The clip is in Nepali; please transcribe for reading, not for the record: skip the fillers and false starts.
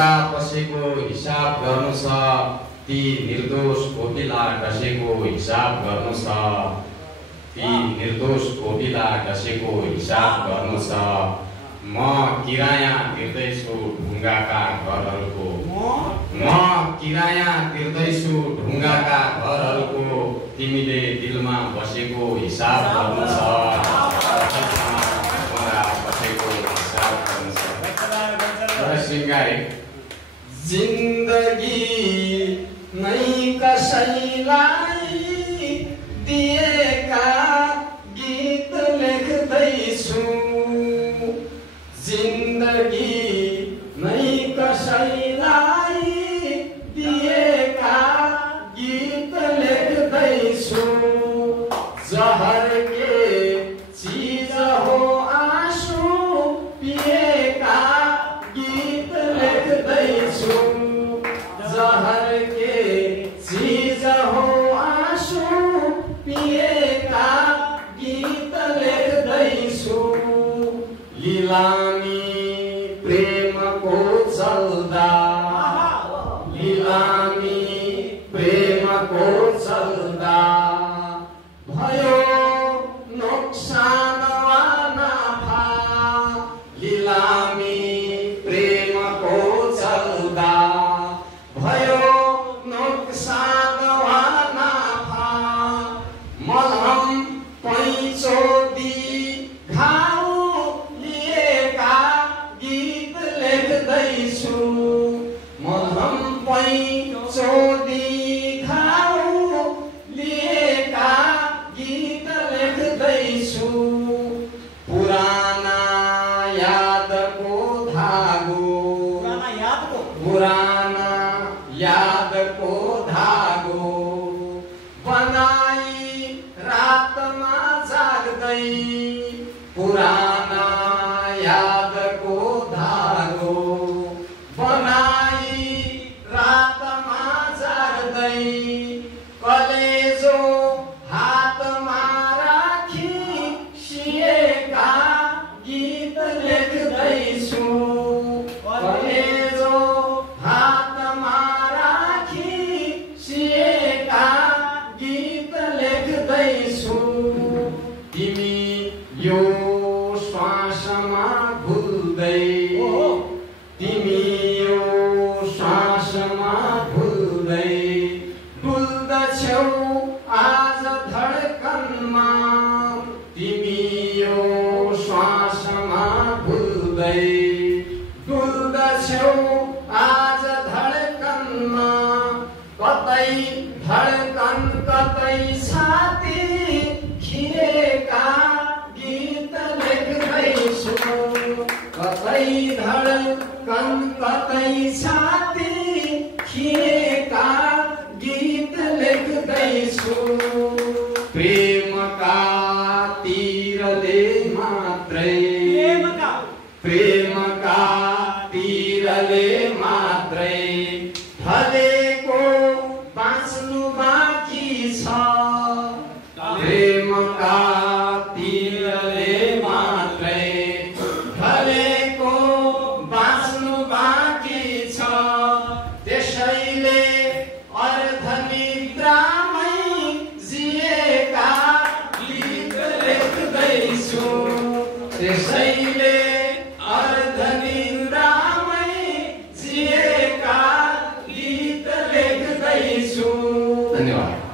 पसेको हिसाब गर्नु छ, ती निर्दोष कोपिला डसेको हिसाब गर्नु छ, ती निर्दोष कोपिला डसेको हिसाब गर्नु छ। म किराया तिर्दैछु ढुङ्गाका घरहरूको, म किराया तिर्दैछु ढुङ्गाका घरहरूको, तिमीले दिलमा बसेको हिसाब गर्नु छ, बसेको हिसाब गर्नु छ। सिंगारे जिन्दगी नै कसैलाई दिएका गीत लेख्दैछु, जिन्दगी नै कसैलाई दिएका गीत लेख्दैछु। जहर के चीज हो आँसु पिएका गीत लेख्दैछु, जहर के चीज हो आँसु पिएका गीत लेख्दैछु। लिलामी प्रेमको चल्दा, लिलामी प्रेमको चल्दा भयो नोक्सान वा नाफा, लिलामी प्रेमको चल्दा भयो नोक्सान वा नाफा। मलहम पैँचो घाउ लिएका गीत लेख्दैछु, मलहम पैँचो घाउ लिएका गीत लेख्दैछु। पुराना यादको धागो, पुराना यादको धागो बनाई रातमा जाग्दै, पुराना यादको धागो बनाई रातमा जाग्दै। कलेजो हातमा राखी सिएका गीत लेख्दैछु, कलेजो हातमा राखी सिएका गीत लेख्दैछु। तिमी यो श्वासमा भुल्दै, तिमी यो श्वासमा भुल्दै डुल्दछौ आज धड्कनमा, तिमी यो श्वासमा भुल्दै डुल्दछौ आज धड्कनमा। कतै धड्कन कतै छाती खिएका गीत लेख्दैछु, कतै धड्कन कतै छाती खिएका गीत लेख्दैछु। प्रेमका तीरले मात्रै, प्रेमका तीरले मात्रै ढलेको बाँच्नु बाँकी छ, प्रेमका तीरले मात्रै ढलेको बाँच्नु बाँकी छ। त्यसैले अर्धनिद्रामै जिएका गीत लेख्दैछु, त्यसैले अर्धनिद्रामै जिएका गीत लेख्दैछु। धन्यवाद।